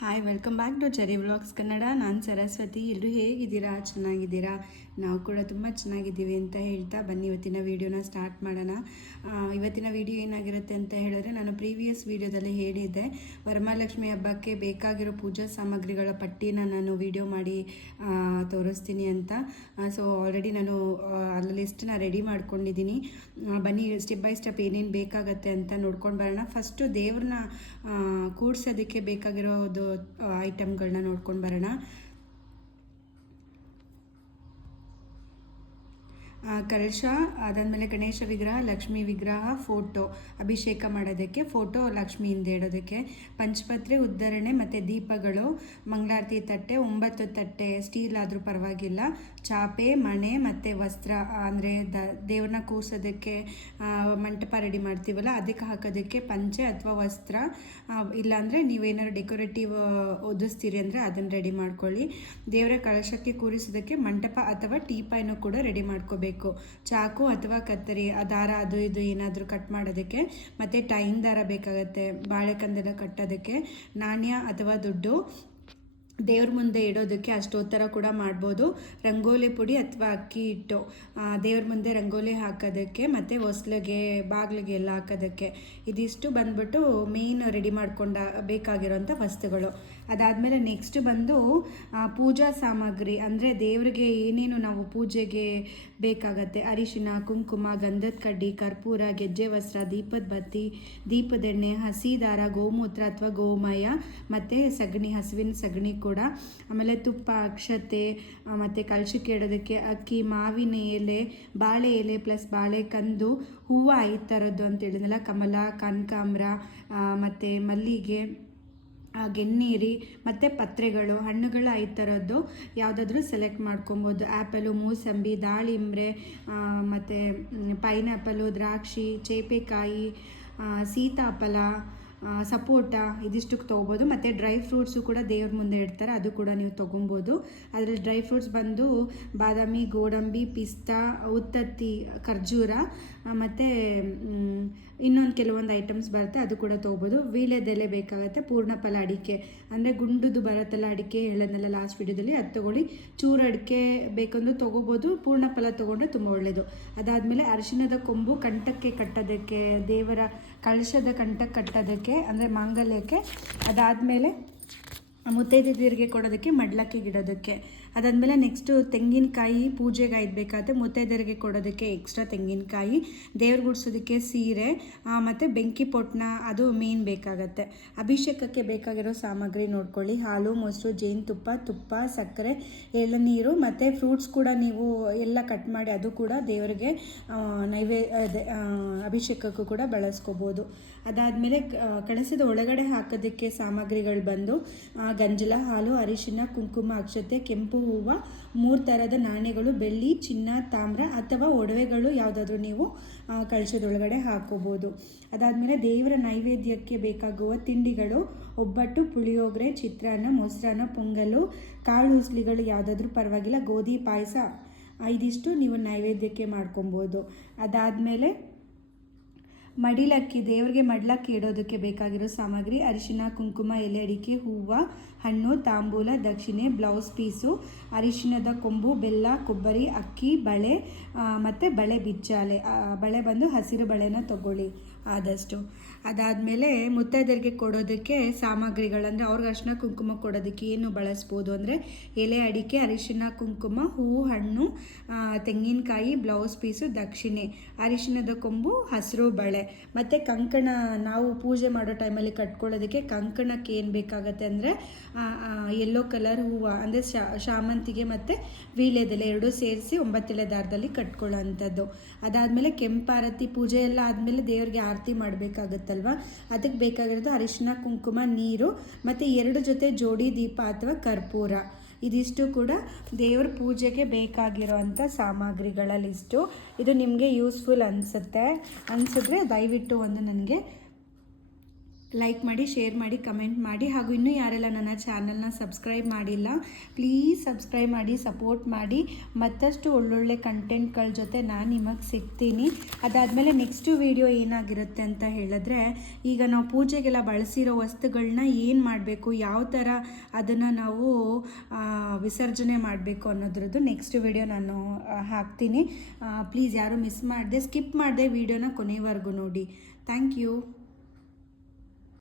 Hi, welcome back to Cherry vlogs Kannada. ನಾನು ಸರಸ್ವತಿ. ಎಲ್ಲರೂ ಹೇಗಿದ್ದೀರಾ? ಚೆನ್ನಾಗಿದ್ದೀರಾ? ನಾವು ಕೂಡ ತುಂಬ ಚೆನ್ನಾಗಿದ್ದೀವಿ ಅಂತ ಹೇಳ್ತಾ ಬನ್ನಿ ಇವತ್ತಿನ ವೀಡಿಯೋನ ಸ್ಟಾರ್ಟ್ ಮಾಡೋಣ. ಇವತ್ತಿನ ವೀಡಿಯೋ ಏನಾಗಿರುತ್ತೆ ಅಂತ ಹೇಳಿದ್ರೆ, ನಾನು ಪ್ರೀವಿಯಸ್ ವೀಡಿಯೋದಲ್ಲಿ ಹೇಳಿದ್ದೆ ವರಮಹಾಲಕ್ಷ್ಮಿ ಹಬ್ಬಕ್ಕೆ ಬೇಕಾಗಿರೋ ಪೂಜಾ ಸಾಮಗ್ರಿಗಳ ಪಟ್ಟಿನ ನಾನು ವೀಡಿಯೋ ಮಾಡಿ ತೋರಿಸ್ತೀನಿ ಅಂತ. ಸೊ ಆಲ್ರೆಡಿ ನಾನು ಅಲ್ಲಿ ಲಿಸ್ಟನ್ನ ರೆಡಿ ಮಾಡ್ಕೊಂಡಿದ್ದೀನಿ. ಬನ್ನಿ ಸ್ಟೆಪ್ ಬೈ ಸ್ಟೆಪ್ ಏನೇನು ಬೇಕಾಗತ್ತೆ ಅಂತ ನೋಡ್ಕೊಂಡು ಬರೋಣ. ಫಸ್ಟು ದೇವ್ರನ್ನ ಕೂಡ್ಸೋದಕ್ಕೆ ಬೇಕಾಗಿರೋದು ಐಟಮ್ಗಳನ್ನ ನೋಡ್ಕೊಂಡು ಬರೋಣ. ಕಲಶ, ಅದಾದಮೇಲೆ ಗಣೇಶ ವಿಗ್ರಹ, ಲಕ್ಷ್ಮೀ ವಿಗ್ರಹ, ಫೋಟೋ, ಅಭಿಷೇಕ ಮಾಡೋದಕ್ಕೆ, ಫೋಟೋ ಲಕ್ಷ್ಮಿಯಿಂದ ಇಡೋದಕ್ಕೆ, ಪಂಚಪತ್ರೆ, ಉದ್ಧರಣೆ ಮತ್ತು ದೀಪಗಳು, ಮಂಗಳಾರತಿ ತಟ್ಟೆ, 9 ತಟ್ಟೆ ಸ್ಟೀಲ್ ಆದರೂ ಪರವಾಗಿಲ್ಲ, ಚಾಪೆ, ಮಣೆ ಮತ್ತು ವಸ್ತ್ರ, ಅಂದರೆ ದೇವ್ರನ್ನ ಕೂರಿಸೋದಕ್ಕೆ ಮಂಟಪ ರೆಡಿ ಮಾಡ್ತೀವಲ್ಲ ಅದಕ್ಕೆ ಹಾಕೋದಕ್ಕೆ ಪಂಚೆ ಅಥವಾ ವಸ್ತ್ರ, ಇಲ್ಲಾಂದರೆ ನೀವೇನಾದ್ರು ಡೆಕೋರೇಟಿವ್ ಒದಿಸ್ತೀರಿ ಅಂದರೆ ಅದನ್ನು ರೆಡಿ ಮಾಡ್ಕೊಳ್ಳಿ. ದೇವರ ಕಳಶಕ್ಕೆ ಕೂರಿಸೋದಕ್ಕೆ ಮಂಟಪ ಅಥವಾ ಟೀಪಾಯ್ನೂ ಕೂಡ ರೆಡಿ ಮಾಡ್ಕೋಬೇಕು. ಚಾಕು ಅಥವಾ ಕತ್ತರಿ, ದಾರ ಅದು ಇದು ಏನಾದರೂ ಕಟ್ ಮಾಡೋದಕ್ಕೆ, ಮತ್ತು ಟೈನ್ ದಾರ ಬೇಕಾಗುತ್ತೆ, ಬಾಳೆಕಂದೆಲ್ಲ ಕಟ್ಟೋದಕ್ಕೆ, ನಾಣ್ಯ ಅಥವಾ ದುಡ್ಡು, ದೇವ್ರ ಮುಂದೆ ಇಡೋದಕ್ಕೆ ಅಷ್ಟೋತ್ತರ ಕೂಡ ಮಾಡ್ಬೋದು, ರಂಗೋಲಿ ಪುಡಿ ಅಥವಾ ಅಕ್ಕಿ ಹಿಟ್ಟು, ದೇವ್ರ ಮುಂದೆ ರಂಗೋಲಿ ಹಾಕೋದಕ್ಕೆ, ಮತ್ತು ಹೊಸ್ಲಿಗೆ ಬಾಗಿಲಿಗೆ ಎಲ್ಲ ಹಾಕೋದಕ್ಕೆ. ಇದಿಷ್ಟು ಬಂದ್ಬಿಟ್ಟು ಮೇಯ್ನ್ ರೆಡಿ ಮಾಡ್ಕೊಂಡ ಬೇಕಾಗಿರೋಂಥ ವಸ್ತುಗಳು. ಅದಾದಮೇಲೆ ನೆಕ್ಸ್ಟ್ ಬಂದು ಪೂಜಾ ಸಾಮಗ್ರಿ, ಅಂದರೆ ದೇವರಿಗೆ ಏನೇನು ನಾವು ಪೂಜೆಗೆ ಬೇಕಾಗತ್ತೆ, ಅರಿಶಿನ, ಕುಂಕುಮ, ಗಂಧದ ಕಡ್ಡಿ, ಕರ್ಪೂರ, ಗೆಜ್ಜೆ ವಸ್ತ್ರ, ದೀಪದ ಬತ್ತಿ, ದೀಪದೆಣ್ಣೆ, ಹಸಿ ದಾರ, ಗೋಮೂತ್ರ ಅಥವಾ ಗೋಮಯ, ಮತ್ತು ಸಗಣಿ, ಹಸುವಿನ ಸಗಣಿ ಕೂಡ, ಆಮೇಲೆ ತುಪ್ಪ, ಅಕ್ಷತೆ, ಮತ್ತು ಕಲಶಕ್ಕೆ ಇಡೋದಕ್ಕೆ ಅಕ್ಕಿ, ಮಾವಿನ ಎಲೆ, ಬಾಳೆ ಎಲೆ ಪ್ಲಸ್ ಬಾಳೆಕಂದು, ಹೂವು 5 ಥರದ್ದು ಅಂತ ಹೇಳಿದ್ನಲ್ಲ, ಕಮಲ, ಕನಕಾಂಬರ, ಮತ್ತು ಮಲ್ಲಿಗೆ, ಗೆನ್ನೇರಿ, ಮತ್ತು ಪತ್ರೆಗಳು, ಹಣ್ಣುಗಳು 5 ಥರದ್ದು ಯಾವುದಾದ್ರೂ ಸೆಲೆಕ್ಟ್ ಮಾಡ್ಕೊಬೋದು. ಆ್ಯಪಲು, ಮೂಸಂಬಿ, ದಾಳಿಂಬ್ರೆ, ಮತ್ತು ಪೈನಾಪಲು, ದ್ರಾಕ್ಷಿ, ಚೇಪೆಕಾಯಿ, ಸೀತಾಫಲ, ಸಪೋಟ, ಇದಿಷ್ಟಕ್ಕೆ ತೊಗೋಬೋದು. ಮತ್ತು ಡ್ರೈ ಫ್ರೂಟ್ಸು ಕೂಡ ದೇವ್ರ ಮುಂದೆ ಇಡ್ತಾರೆ, ಅದು ಕೂಡ ನೀವು ತೊಗೊಬೋದು. ಅದರಲ್ಲಿ ಡ್ರೈ ಫ್ರೂಟ್ಸ್ ಬಂದು ಬಾದಾಮಿ, ಗೋಡಂಬಿ, ಪಿಸ್ತಾ, ಉತ್ತತ್ತಿ, ಖರ್ಜೂರ, ಮತ್ತು ಇನ್ನೊಂದು ಕೆಲವೊಂದು ಐಟಮ್ಸ್ ಬರುತ್ತೆ, ಅದು ಕೂಡ ತೊಗೋಬೋದು. ವೀಳ್ಯದೆಲೆ ಬೇಕಾಗುತ್ತೆ, ಪೂರ್ಣಫಲ ಅಡಿಕೆ, ಅಂದರೆ ಗುಂಡುದು ಬರುತ್ತಲ್ಲ ಅಡಿಕೆ, ಹೇಳೋದನ್ನೆಲ್ಲ ಲಾಸ್ಟ್ ವಿಡಿಯೋದಲ್ಲಿ, ಅದು ತೊಗೊಳ್ಳಿ. ಚೂರು ಅಡಿಕೆ ಬೇಕಂದ್ರೂ ತೊಗೋಬೋದು, ಪೂರ್ಣಫಲ ತೊಗೊಂಡ್ರೆ ತುಂಬ ಒಳ್ಳೆಯದು. ಅದಾದಮೇಲೆ ಅರಿಶಿಣದ ಕೊಂಬು ಕಂಠಕ್ಕೆ ಕಟ್ಟೋದಕ್ಕೆ, ದೇವರ ಕಳಶದ ಕಂಠಕ್ಕೆ ಕಟ್ಟೋದಕ್ಕೆ, ಅಂದರೆ ಮಾಂಗಲ್ಯಕ್ಕೆ. ಅದಾದಮೇಲೆ ಮುತ್ತೈದೆಯರಿಗೆ ಕೊಡೋದಕ್ಕೆ, ಮಡ್ಲಕ್ಕೆ ಇಡೋದಕ್ಕೆ. ಅದಾದಮೇಲೆ ನೆಕ್ಸ್ಟು ತೆಂಗಿನಕಾಯಿ, ಪೂಜೆಗೆ 5 ಬೇಕಾಗುತ್ತೆ, ಮುತ್ತೈದೆಯರಿಗೆ ಕೊಡೋದಕ್ಕೆ ಎಕ್ಸ್ಟ್ರಾ ತೆಂಗಿನಕಾಯಿ, ದೇವ್ರು ಗುಡಿಸೋದಕ್ಕೆ ಸೀರೆ, ಮತ್ತು ಬೆಂಕಿ ಪೊಟ್ನ, ಅದು ಮೇನ್ ಬೇಕಾಗತ್ತೆ. ಅಭಿಷೇಕಕ್ಕೆ ಬೇಕಾಗಿರೋ ಸಾಮಗ್ರಿ ನೋಡ್ಕೊಳ್ಳಿ. ಹಾಲು, ಮೊಸರು, ಜೇನುತುಪ್ಪ, ತುಪ್ಪ, ಸಕ್ಕರೆ, ಎಳನೀರು, ಮತ್ತು ಫ್ರೂಟ್ಸ್ ಕೂಡ ನೀವು ಎಲ್ಲ ಕಟ್ ಮಾಡಿ ಅದು ಕೂಡ ದೇವರಿಗೆ ಅಭಿಷೇಕಕ್ಕೂ ಕೂಡ ಬಳಸ್ಕೋಬೋದು. ಅದಾದಮೇಲೆ ಕಳಸದ ಒಳಗಡೆ ಹಾಕೋದಕ್ಕೆ ಸಾಮಗ್ರಿಗಳು ಬಂದು ಗಂಜಲ, ಹಾಲು, ಅರಿಶಿನ, ಕುಂಕುಮ, ಅಕ್ಷತೆ, ಕೆಂಪು ಹೂವು, 3 ಥರದ ನಾಣ್ಯಗಳು, ಬೆಳ್ಳಿ, ಚಿನ್ನ, ತಾಮ್ರ ಅಥವಾ ಒಡವೆಗಳು ಯಾವುದಾದ್ರೂ ನೀವು ಕಳಶದೊಳಗಡೆ ಹಾಕೋಬೋದು. ಅದಾದಮೇಲೆ ದೇವರ ನೈವೇದ್ಯಕ್ಕೆ ಬೇಕಾಗುವ ತಿಂಡಿಗಳು ಒಬ್ಬಟ್ಟು, ಪುಳಿಯೋಗರೆ, ಚಿತ್ರಾನ್ನ, ಮೊಸರನ್ನ, ಪೊಂಗಲು, ಕಾಳು ಉಸ್ಲಿಗಳು ಯಾವುದಾದ್ರೂ ಪರವಾಗಿಲ್ಲ, ಗೋಧಿ ಪಾಯಸ, ಇದಿಷ್ಟು ನೀವು ನೈವೇದ್ಯಕ್ಕೆ ಮಾಡ್ಕೊಬೋದು. ಅದಾದಮೇಲೆ ಮಡಿಲಕ್ಕಿ, ದೇವರಿಗೆ ಮಡ್ಲಕ್ಕಿ ಇಡೋದಕ್ಕೆ ಬೇಕಾಗಿರೋ ಸಾಮಗ್ರಿ, ಅರಿಶಿನ, ಕುಂಕುಮ, ಎಲೆ ಅಡಿಕೆ, ಹೂವು, ಹಣ್ಣು, ತಾಂಬೂಲ, ದಕ್ಷಿಣೆ, ಬ್ಲೌಸ್ ಪೀಸು, ಅರಿಶಿಣದ ಕೊಂಬು, ಬೆಲ್ಲ, ಕೊಬ್ಬರಿ, ಅಕ್ಕಿ, ಬಳೆ, ಮತ್ತು ಬಳೆ ಬಿಚ್ಚಾಲೆ, ಬಳೆ ಬಂದು ಹಸಿರು ಬಳೆನ ತಗೊಳ್ಳಿ ಆದಷ್ಟು. ಅದಾದಮೇಲೆ ಮುತ್ತೈದೆಯರಿಗೆ ಕೊಡೋದಕ್ಕೆ ಸಾಮಗ್ರಿಗಳಂದರೆ ಅವ್ರಿಗೆ ಅರಿಶಿನ ಕುಂಕುಮ ಕೊಡೋದಕ್ಕೆ ಏನು ಬಳಸ್ಬೋದು ಅಂದರೆ ಎಲೆ ಅಡಿಕೆ, ಅರಿಶಿನ ಕುಂಕುಮ, ಹೂವು, ಹಣ್ಣು, ತೆಂಗಿನಕಾಯಿ, ಬ್ಲೌಸ್ ಪೀಸು, ದಕ್ಷಿಣೆ, ಅರಿಶಿಣದ ಕೊಂಬು, ಹಸಿರು ಬಳೆ, ಮತ್ತು ಕಂಕಣ. ನಾವು ಪೂಜೆ ಮಾಡೋ ಟೈಮಲ್ಲಿ ಕಟ್ಕೊಳ್ಳೋದಕ್ಕೆ ಕಂಕಣಕ್ಕೆ ಏನು ಬೇಕಾಗತ್ತೆ ಅಂದರೆ ಯೆಲ್ಲೋ ಕಲರ್ ಹೂವು, ಅಂದರೆ ಶಾಮಂತಿಗೆ ಮತ್ತು ವೀಳ್ಯದೆಲೆ ಎರಡೂ ಸೇರಿಸಿ 9 ಎಳೆ ದಾರದಲ್ಲಿ ಕಟ್ಕೊಳ್ಳೋ ಅಂಥದ್ದು. ಅದಾದಮೇಲೆ ಕೆಂಪಾರತಿ, ಪೂಜೆ ಎಲ್ಲ ಆದಮೇಲೆ ದೇವ್ರಿಗೆ ಆರತಿ ಮಾಡಬೇಕಾಗತ್ತಲ್ವ, ಅದಕ್ಕೆ ಬೇಕಾಗಿರೋದು ಅರಿಶಿನ, ಕುಂಕುಮ, ನೀರು, ಮತ್ತು 2 ಜೊತೆ ಜೋಡಿ ದೀಪ ಅಥವಾ ಕರ್ಪೂರ. ಇದಿಷ್ಟು ಕೂಡ ದೇವ್ರ ಪೂಜೆಗೆ ಬೇಕಾಗಿರೋವಂಥ ಸಾಮಗ್ರಿಗಳ ಲಿಸ್ಟು. ಇದು ನಿಮಗೆ ಯೂಸ್ಫುಲ್ ಅನಿಸಿದ್ರೆ ದಯವಿಟ್ಟು ಒಂದು ನನಗೆ ಲೈಕ್ ಮಾಡಿ, ಶೇರ್ ಮಾಡಿ, ಕಮೆಂಟ್ ಮಾಡಿ. ಹಾಗೂ ಇನ್ನೂ ಯಾರೆಲ್ಲ ನನ್ನ ಚಾನಲ್ನ ಸಬ್ಸ್ಕ್ರೈಬ್ ಮಾಡಿಲ್ಲ, ಪ್ಲೀಸ್ ಸಬ್ಸ್ಕ್ರೈಬ್ ಮಾಡಿ, ಸಪೋರ್ಟ್ ಮಾಡಿ. ಮತ್ತಷ್ಟು ಒಳ್ಳೊಳ್ಳೆ ಕಂಟೆಂಟ್ಗಳ ಜೊತೆ ನಾನು ನಿಮಗೆ ಸಿಗ್ತೀನಿ. ಅದಾದಮೇಲೆ ನೆಕ್ಸ್ಟು ವಿಡಿಯೋ ಏನಾಗಿರುತ್ತೆ ಅಂತ ಹೇಳಿದ್ರೆ, ಈಗ ನಾವು ಪೂಜೆಗೆಲ್ಲ ಬಳಸಿರೋ ವಸ್ತುಗಳನ್ನ ಏನು ಮಾಡಬೇಕು, ಯಾವ ಥರ ಅದನ್ನು ನಾವು ವಿಸರ್ಜನೆ ಮಾಡಬೇಕು ಅನ್ನೋದ್ರದ್ದು ನೆಕ್ಸ್ಟ್ ವಿಡಿಯೋ ನಾನು ಹಾಕ್ತೀನಿ. ಪ್ಲೀಸ್ ಯಾರು ಮಿಸ್ ಮಾಡದೆ, ಸ್ಕಿಪ್ ಮಾಡದೆ ವಿಡಿಯೋನ ಕೊನೆವರೆಗೂ ನೋಡಿ. Thank you.